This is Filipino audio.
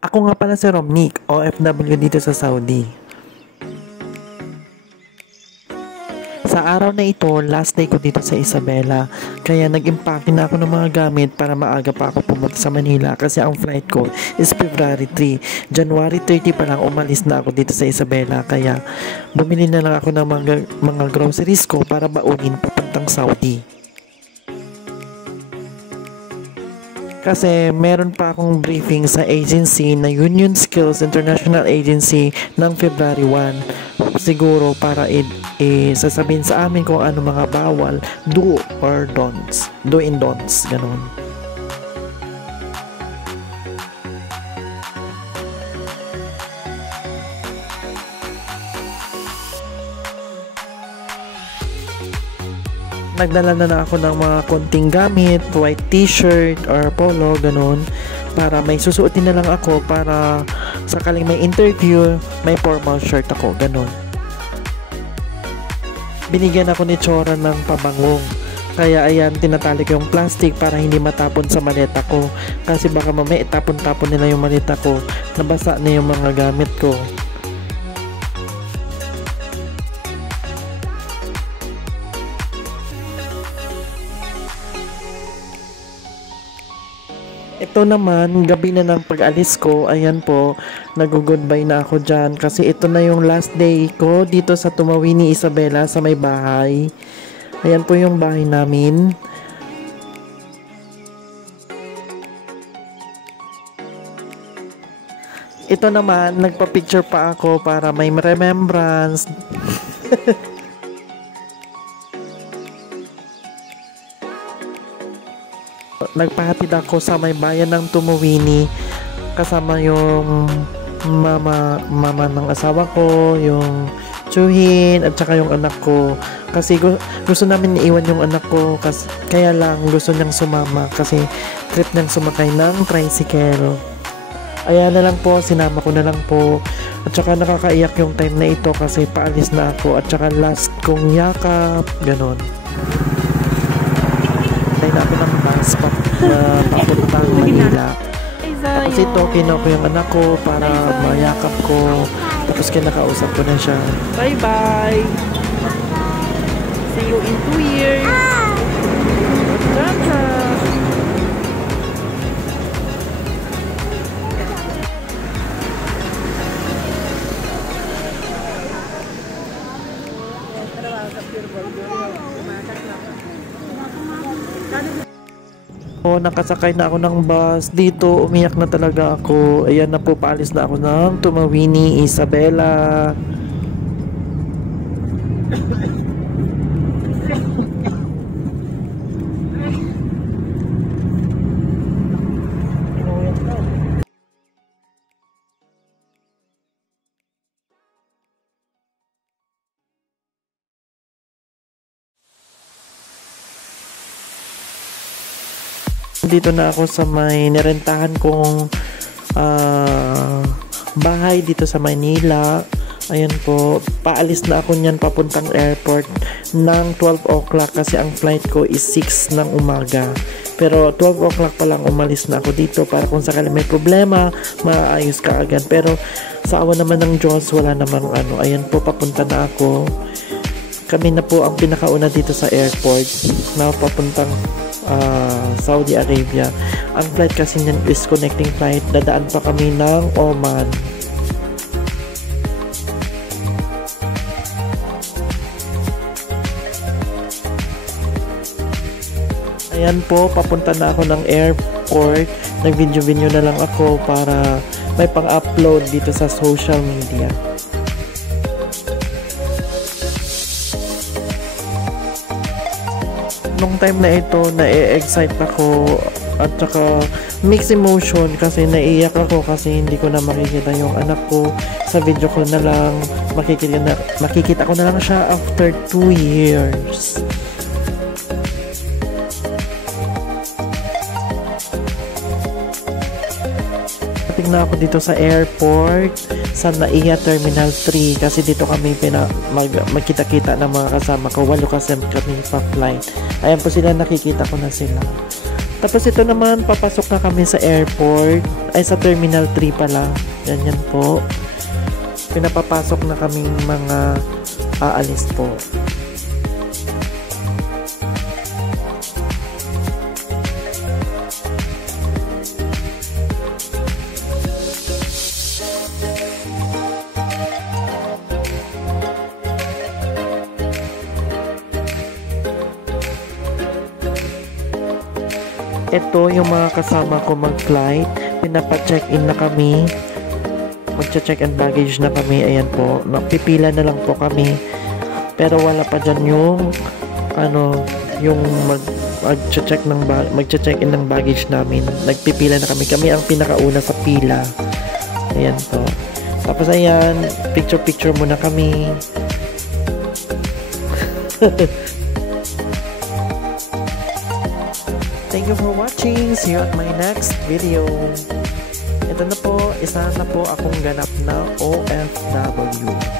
Ako nga pala si Romnick, OFW dito sa Saudi. Sa araw na ito, last day ko dito sa Isabela, kaya nag-impake na ako ng mga gamit para maaga pa ako pumunta sa Manila kasi ang flight ko is February 3. January 30 pa lang umalis na ako dito sa Isabela, kaya bumili na lang ako ng mga groceries ko para baunin papuntang Saudi. Kasi meron pa akong briefing sa agency na Union Skills International Agency ng February 1. Siguro para sasabihin sa amin kung ano mga bawal, do or don'ts. Do and don'ts, ganun. Nagdala na ako ng mga konting gamit, white t-shirt or polo, ganun, para may susuotin na lang ako para sakaling may interview, may formal shirt ako, ganun. Binigyan ako ni Chora ng pabangong, kaya ayan, tinatali ko yung plastic para hindi matapon sa maleta ko, kasi baka mamaya itapon-tapon nila yung maleta ko, nabasa na yung mga gamit ko. Ito naman, gabi na ng pag-alis ko, ayan po, nag-goodbye na ako dyan kasi ito na yung last day ko dito sa Tumawini, Isabela, sa may bahay. Ayan po yung bahay namin. Ito naman, nagpa-picture pa ako para may remembrance. Nagpahatid ako sa may bayan ng Tumawini kasama yung mama ng asawa ko, yung tsuhin at saka yung anak ko, kasi gusto namin iiwan yung anak ko kaya lang gusto niyang sumama kasi trip niyang sumakay ng tricycle. Ayan na lang po, sinama ko na lang po, at saka nakakaiyak yung time na ito kasi paalis na ako at saka last kong yakap, ganon. Tayo na ako ng bus papuntang Manila. Tapos ito, kinuha ko yung anak ko para mayakap ko. Tapos kinakausap ko na siya. Bye bye! See you in 2 years! Tata! Nakasakay na ako ng bus dito, umiyak na talaga ako. Ayan na po, paalis na ako ng Tumawini, Isabela. Dito na ako sa may nirentahan kong bahay dito sa Manila. Ayan po, paalis na ako niyan papuntang airport ng 12 o'clock kasi ang flight ko is 6 ng umaga. Pero 12 o'clock pa lang umalis na ako dito para kung sakali may problema, maayos ka agad. Pero sa awa naman ng Diyos, wala namang ano. Ayan po, papunta na ako. Kami na po ang pinakauna dito sa airport na papuntang Saudi Arabia. Ang flight kasi niyan is connecting flight. Dadaan pa kami ng Oman. Ayan po, papunta na ako ng airport. Nag-video na lang ako para may pang-upload dito sa social media. Nung time na ito, na-excite ako at saka mixed emotion kasi naiiyak ako kasi hindi ko na makikita yung anak ko. Sa video ko na lang, makikita ko na lang siya after 2 years. Na ako dito sa airport sa NAIA Terminal 3 kasi dito kami magkita-kita ng mga kasama ko. 8 kasi kami pa-flight. Ayan po sila, nakikita ko na sila. Tapos ito naman, papasok na kami sa airport, ay sa Terminal 3 pala. Ganyan po. Pinapapasok na kaming mga aalis po. Ito yung mga kasama ko mag-flight. Pinapa-check-in na kami. Magcha-check and baggage na kami. Ayan po. Napipila na lang po kami. Pero wala pa dyan yung yung magcha-check-in ng baggage namin. Nagpipila na kami. Kami ang pinakauna sa pila. Ayan po. Tapos ayan, picture-picture muna kami. Thank you for watching. See you at my next video. Ito na po, isa na po akong ganap na OFW.